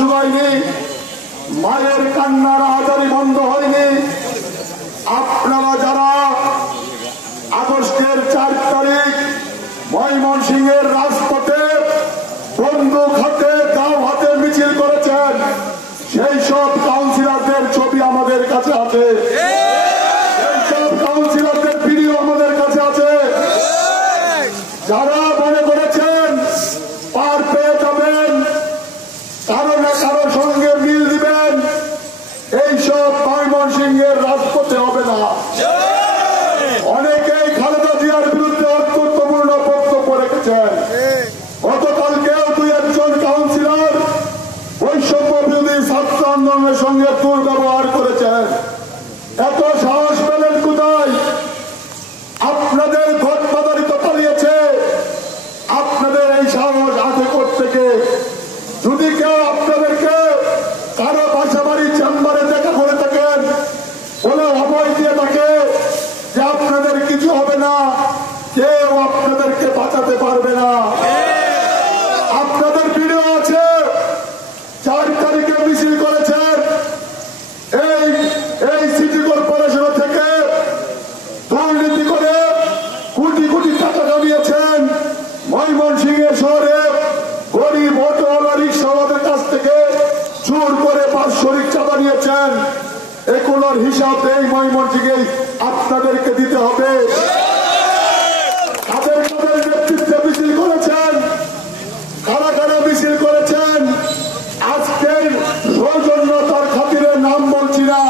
শুকায়নি, মায়ের কান্নার আহাজারি বন্ধ হয়নি। আপনারা যারা আগস্টের 4 তারিখ ময়মনসিংহের রাজপথে বন্দুক হাতে দাও হাতে মিছিল করেছেন, সেই সব কাউন্সিলরদের ছবি আমাদের কাছে আছে, সেই সব কাউন্সিলরদের ভিডিও আমাদের কাছে আছে। যারা মনে করেছেন পার পেয়ে যাবেন, কারো না কারো সঙ্গে মিল দিবেন, এইসব ময়মনসিংহের রাজপথে হবে না। অনেকেই খালেদা জিয়ার বিরুদ্ধে অত্যন্তপূর্ণ বক্তব্য রেখেছেন। গতকালকেও 2-1 কাউন্সিলর বৈষম্য বিরোধী ছাত্র আন্দোলনের সঙ্গে দুর্ব্যবহার করেছেন। এত সাহস পেলেন কোথায়? আপনাদের ঘটবাদারি তো পালিয়েছে, আপনাদের এই সাহস আছে কোত্থেকে? যদি কেউ আপনাদেরকে কারো বাসা বাড়ি চেম্বারে দেখা করে থাকেন, বলে অভয় দিয়ে থাকে যে আপনাদের কিছু হবে না, কেউ আপনাদেরকে বাঁচাতে পারবে না। আপনাদের ভিডিও আছে, 4 তারিখে মিছিল করেছেন, এই সিটি কর্পোরেশন থেকে দুর্নীতি করে কোটি কোটি টাকা জমিয়েছেন। ময়মনসিংহ শহরে গরিব অটোওয়ালা রিক্সাওয়ালাদের কাছ থেকে চুর করে 500 রিক্সা বানিয়েছেন। এগুলোর হিসাব এই ময়মনসিংহে আপনাদেরকে দিতে হবে। কাদের কাদের নেতৃত্বে মিছিল করেছেন, কারা কারা মিছিল করেছেন, আজকের সৌজন্যতার খাতিরে নাম বলছি না।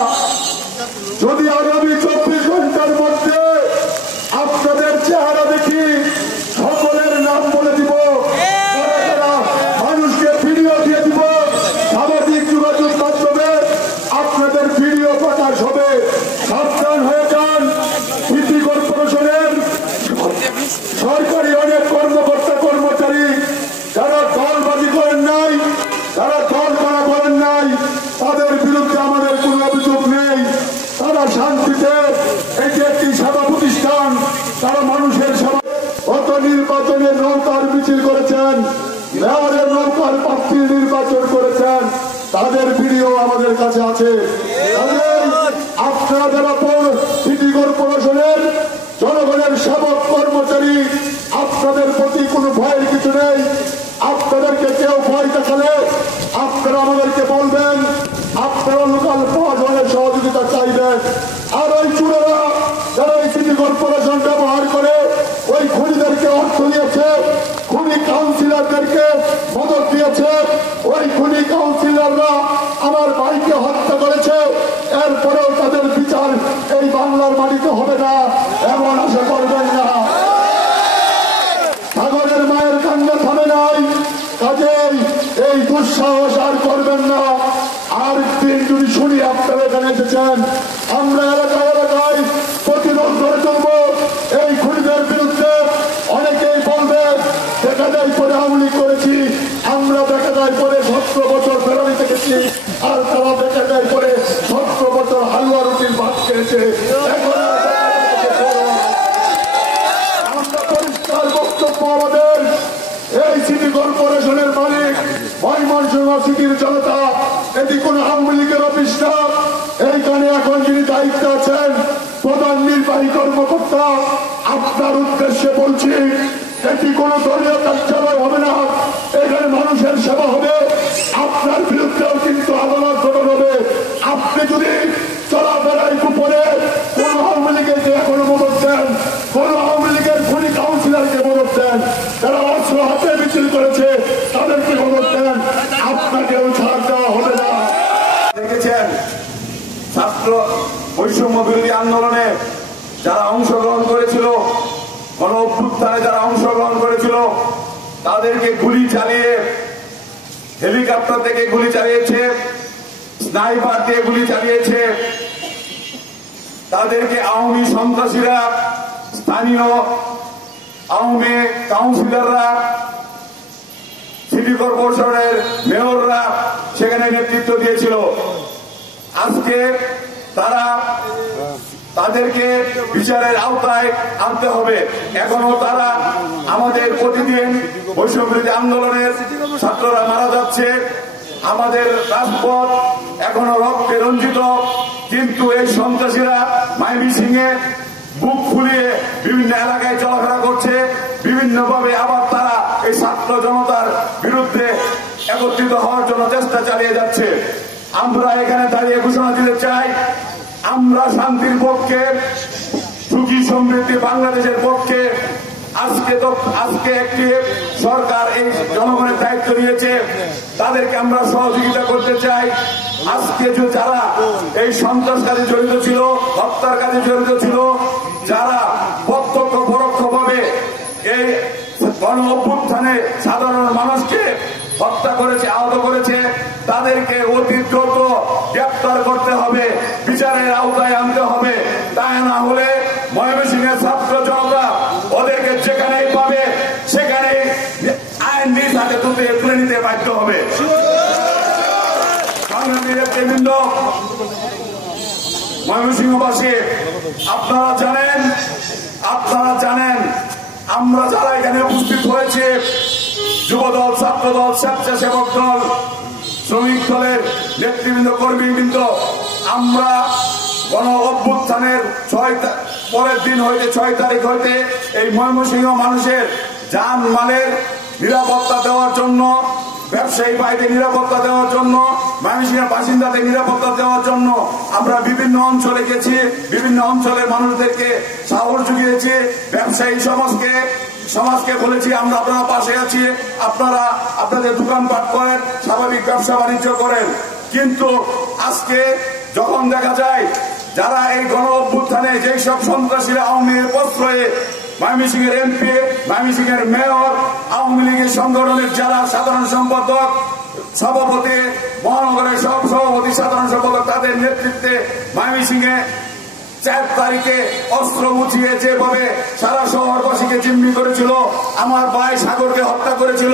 যদি আগামী 24 ঘন্টার মধ্যে আপনাদের চেহারা দেখি, সকলের নাম বলে দিব, মানুষকে ভিডিও দিয়ে দিব, সামাজিক যোগাযোগ মাধ্যমে আপনাদের ভিডিও প্রকাশ হবে। সাবধান হয়ে যান। সিটি কর্পোরেশনের সরকারি অনেক কর্মকর্তা কর্মচারী যারা দলবাজি করেন নাই, যারা দল করা করেন নাই, তাদের বিরুদ্ধে আমাদের কোন অভিযোগ নেই। তারা শান্তিতে, এটি একটি সেবা প্রতিষ্ঠান, তারা মানুষের সেবা। গত নির্বাচনে নৌকার মিছিল করেছেন, মেয়রের নৌকার প্রার্থী নির্বাচন করেছেন, তাদের ভিডিও আমাদের কাছে আছে। আপনারা যারা সিটি কর্পোরেশনের জনগণের সেবক কর্মচারী, আপনাদের প্রতি কোনো ভয়ের কিছু নেই। আপনাদেরকে কেউ ভয় দেখালে আপনারা আমাদেরকে বলবেন, আপনারা লোকাল প্রশাসনের সহযোগিতা চাইবেন। আর ওই চুরেরা যারা এই সিটি কর্পোরেশন ব্যবহার করে ওই খুনিদেরকে অর্থ দিয়েছে, খুনি কাউন্সিলরদেরকে মদত দিয়েছে, ওই খুনি কাউন্সিলররা আমার ভাইকে হত্যা করেছে, এরপরেও তাদের বিচার এই বাংলার মাটিতে হবে না, এমন আশা করবেন না। সাগরের মায়ের কান্না থামে নাই, কাজেই এই দুঃসাহস আর করবেন না। আর দিন যদি শুনি আপনারা এখানে এসেছেন, আমরা এলাকায় এলাকায় প্রতিরোধ করে চলব এই খুনিদের বিরুদ্ধে। অনেকেই বলবে দেখা যায় পরে আওয়ামী লীগ করেছি, আমরা দেখা যায় পরে 17 বছর ফেরানি দেখেছি, আর তারা দেখা যায় পরে 17 বছর হালুয়া রুটির ভাত খেয়েছে। আমরা পরিষ্কার বক্তব্য আমাদের, এই সিটি কর্পোরেশনের মালিক ময়মনসিংহ সিটির জনতা, এটি কোন আওয়ামী লীগের অফিস না। এইখানে এখন যিনি দায়িত্বে আছেন প্রধান নির্বাহী কর্মকর্তা, আপনার উদ্দেশ্যে বলছি, এটি কোন দলীয় কার্যালয় হবে না, এখানে মানুষের সেবা হবে। আপনার বিরুদ্ধেও কিন্তু আদালত গঠন হবে। আপনি যদি চলাফেরায় গোপনে কোন আওয়ামী লীগকে এখনো মদত দেন, কোন আওয়ামী লীগের খুনি কাউন্সিলরকে মদত দেন, যারা অস্ত্র হাতে মিছিল করেছে তাদেরকে মদত দেন, আপনাকেও ছাড় দেওয়া হবে না। দেখেছেন ছাত্র বৈষম্য বিরোধী আন্দোলনে যারা অংশগ্রহণ করেছিল, গণ অভ্যুত্থানে যারা অংশগ্রহণ করেছিল, তাদেরকে গুলি চালিয়ে, হেলিকপ্টার থেকে গুলি চালিয়েছে, স্নাইপার দিয়ে গুলি চালিয়েছে। তাদেরকে আওয়ামী সন্ত্রাসীরা, স্থানীয় আওয়ামী কাউন্সিলররা, সিটি কর্পোরেশনের মেয়ররা সেখানে নেতৃত্ব দিয়েছিল। আজকে তাদেরকে বিচারের আওতায় আনতে হবে। এখনো তারা আমাদের প্রতিদিন বৈষম্য বিরোধী আন্দোলনের ছাত্ররা মারা যাচ্ছে, আমাদের রাজপথ এখনো রক্তে রঞ্জিত, কিন্তু এই সন্ত্রাসীরা ময়মনসিংহে বুক ফুলিয়ে বিভিন্ন এলাকায় চলাফেরা করছে। বিভিন্নভাবে আবার তারা এই ছাত্র জনতার বিরুদ্ধে একত্রিত হওয়ার জন্য চেষ্টা চালিয়ে যাচ্ছে। আমরা এখানে দাঁড়িয়ে ঘোষণা দিতে চাই, আমরা শান্তির পক্ষে, সুখী সমৃদ্ধি বাংলাদেশের পক্ষে। আজকে একটি সরকার এই জনগণের দায়িত্ব নিয়েছে, তাদেরকে আমরা সহযোগিতা করতে চাই। আজকে যে যারা এই সন্ত্রাস কাজে জড়িত ছিল, হত্যার কাজে জড়িত ছিল, যারা প্রত্যক্ষ পরোক্ষভাবে এই গণ অভ্যুত্থানে সাধারণ মানুষকে হত্যা করেছে, আহত করেছে, তাদেরকে অতি দ্রুত গ্রেপ্তার করতে হবে, বিচারের আওতায় আনতে হবে। তাই না হলে ময়মনসিংহের ছাত্র জনতা ওদেরকে যেখানেই পাবে সেখানেই আইন নিজ হাতে তুলে নিতে বাধ্য হবে। ময়মনসিংহবাসী, আপনারা জানেন আমরা যারা এখানে উপস্থিত হয়েছে, যুবদল, ছাত্রদল, স্বেচ্ছাসেবক দল, শ্রমিক দলের নেতৃবৃন্দ, কর্মীবৃন্দ, আমরা গণ অভ্যুত্থানের পরের দিন হইতে 6 তারিখ হইতে এই ময়মনসিংহ মানুষের জান মালের নিরাপত্তা দেওয়ার জন্য, ব্যবসায়ী ভাইদের নিরাপত্তা দেওয়ার জন্য, ময়মনসিংহের বাসিন্দাদের নিরাপত্তা দেওয়ার জন্য আমরা বিভিন্ন অঞ্চলে গেছি, বিভিন্ন অঞ্চলের মানুষদেরকে সাহস জুগিয়েছি, ব্যবসায়ী সমাজকে বলেছি আমরা আপনারা পাশে আছি, আপনারা আপনাদের দোকানপাট করেন, স্বাভাবিক ব্যবসা বাণিজ্য করেন। কিন্তু আজকে যখন দেখা যায় যারা এই গণ অভ্যুত্থানে যেই সব সন্ত্রাসীরা আওয়ামী লীগের প্রশ্রয়ে ময়মনসিংহের এমপি, ময়মনসিংহের মেয়র, আওয়ামী লীগের সংগঠনের যারা সাধারণ সম্পাদক, সভাপতি, মহানগরের সব সভাপতি, সাধারণ সম্পাদক, তাদের নেতৃত্বে ময়মনসিংহে 4 তারিখে অস্ত্র উঠিয়ে যেভাবে সারা শহরবাসীকে জিম্মি করেছিল, আমার ভাই সাগরকে হত্যা করেছিল,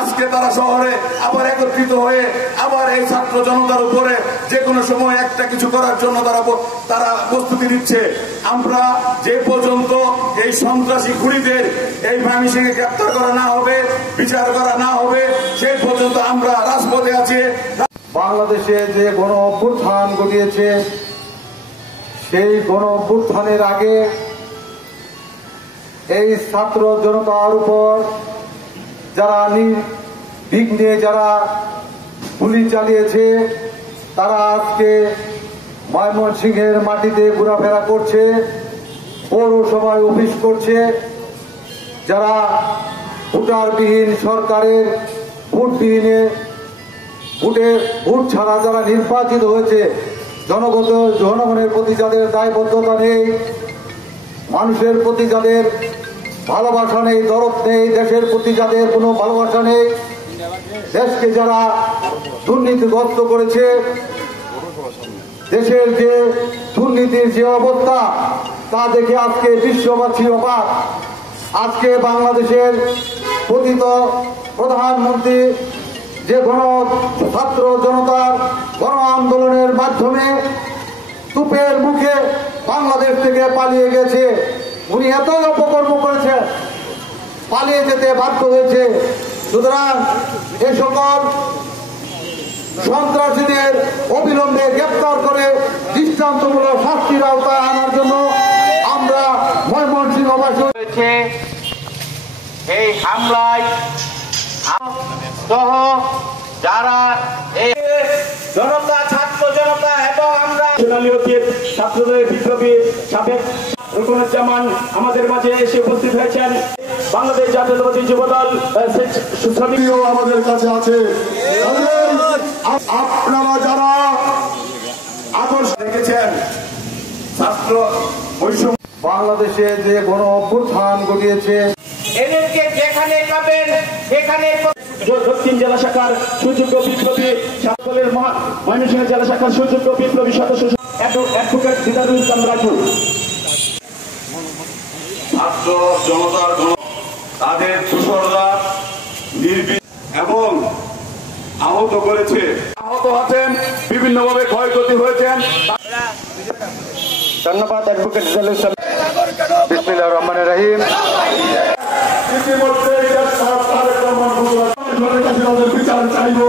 আজকে তারা শহরে আবার একত্রিত হয়ে আবার এই ছাত্র জনতার উপরে যে কোনো সময় একটা কিছু করার জন্য তারা প্রস্তুতি নিচ্ছে। আমরা যে পর্যন্ত এই সন্ত্রাসী খুনিদের এই ময়মনসিংহে গ্রেপ্তার করা না হবে, বিচার করা না হবে, সেই পর্যন্ত আমরা রাজপথে আছি। বাংলাদেশে যে গণ অভ্যুত্থান ঘটিয়েছে, সেই গণ অভ্যুত্থানের আগে এই ছাত্র জনতার উপর যারা নির্বিঘ্নে যারা গুলি চালিয়েছে, তারা আজকে ময়মনসিংহের মাটিতে ঘোরাফেরা করছে, পৌরসভায় অফিস করছে। যারা ভোটারবিহীন সরকারের ভোট ছাড়া যারা নির্বাচিত হয়েছে, জনগণের প্রতি যাদের দায়বদ্ধতা নেই, মানুষের প্রতি যাদের ভালোবাসা নেই, দরদ নেই, দেশের প্রতি যাদের কোনো ভালোবাসা নেই, দেশকে যারা দুর্নীতিগ্রস্ত করেছে, দেশের যে দুর্নীতির যে অবস্থা তা দেখে আজকে বিশ্ববাসী অবাক। আজকে বাংলাদেশের পতিত প্রধানমন্ত্রী যে ছাত্র জনতার গণ আন্দোলনের মাধ্যমে তুপের মুখে বাংলাদেশ থেকে পালিয়ে গেছে, উনি এতই অপকর্ম করেছেন, পালিয়ে যেতে বাধ্য হয়েছে। সুতরাং এ সকল সন্ত্রাসীদের অবিলম্বে গ্রেপ্তার করে দৃষ্টান্তমূলক শাস্তির আওতায় আনার জন্য আমরা ময়মনসিংহবাসী হয়েছে এই হামলায় সহ যারা এই জনতা, ছাত্র জনতা এবং আমরা ছাত্রদের বিপ্লবী সাবেক রুকনুজ্জামান আমাদের মাঝে এসে উপস্থিত হয়েছেন। বাংলাদেশ জাতীয়তাবাদী যুবদল শ্রমিকও আমাদের কাছে আছে। আপনারা যারা আকর্ষণ রেখেছেন ছাত্র বৈষম্য, বাংলাদেশে যে গণ অভ্যুত্থান ঘটিয়েছে, এদেরকে যেখানে পাবেন সেখানে দক্ষিণ জেলা শাখার সুযোগ্য বিপ্লবী সকলের ময়মনসিংহ জেলা শাখার সুযোগ্য বিপ্লবী সদস্য অ্যাডভোকেট দিদারুল ইসলাম রাজু। ছাত্র জনতার তাদের দোসররা নির্বিঘ্ন এবং আহত করেছে, আহত আছেন, বিভিন্নভাবে ক্ষয়ক্ষতি হয়েছেন। ধন্যবাদ অ্যাডভোকেট দিদারুল ইসলাম। বিসমিল্লাহির রহমানির রহিম। ইতিমধ্যে বিচার চাইব।